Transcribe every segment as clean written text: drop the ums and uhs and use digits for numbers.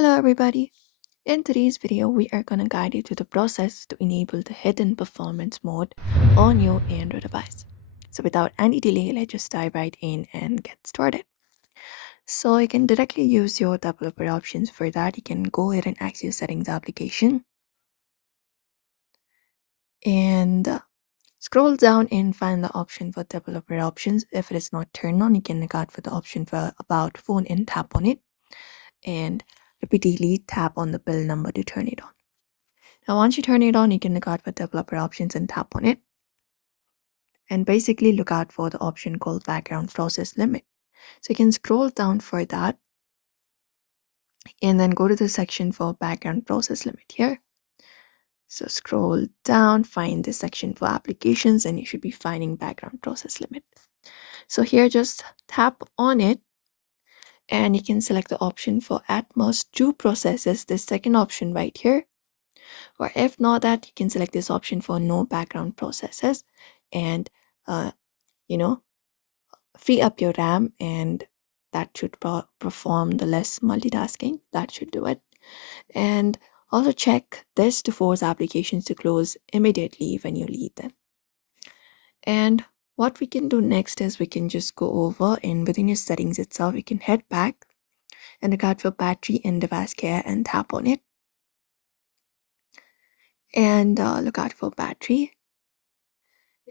Hello everybody. In today's video, we are going to guide you through the process to enable the hidden performance mode on your Android device. So without any delay, let's just dive right in and get started. So you can directly use your developer options. For that, you can go ahead and access settings application and scroll down and find the option for developer options. If it is not turned on, you can look out for the option for about phone and tap on it, and repeatedly tap on the bill number to turn it on. Now, once you turn it on, you can look out for developer options and tap on it. And basically look out for the option called background process limit. So you can scroll down for that and then go to the section for background process limit here. So scroll down, find the section for applications, and you should be finding background process limit. So here, just tap on it and you can select the option for at most 2 processes, the second option right here. Or if not that, you can select this option for no background processes and uh, you know free up your RAM, and that should perform the less multitasking. That should do it. And also check this to force applications to close immediately when you leave them. And what we can do next is we can just go over, and within your settings itself, you can head back and look out for battery and device care and tap on it. And look out for battery.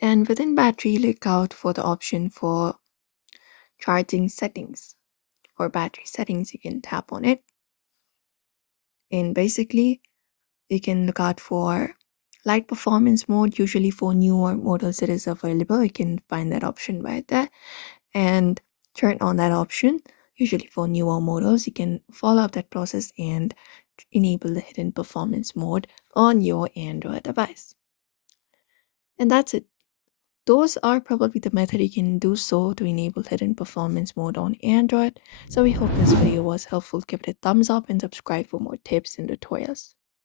And within battery, look out for the option for charging settings or battery settings. You can tap on it. And basically, you can look out for light performance mode. Usually for newer models it is available. You can find that option right there and turn on that option. Usually for newer models, you can follow up that process and enable the hidden performance mode on your Android device. And that's it. Those are probably the method you can do so to enable hidden performance mode on Android. So we hope this video was helpful. Give it a thumbs up and subscribe for more tips and tutorials.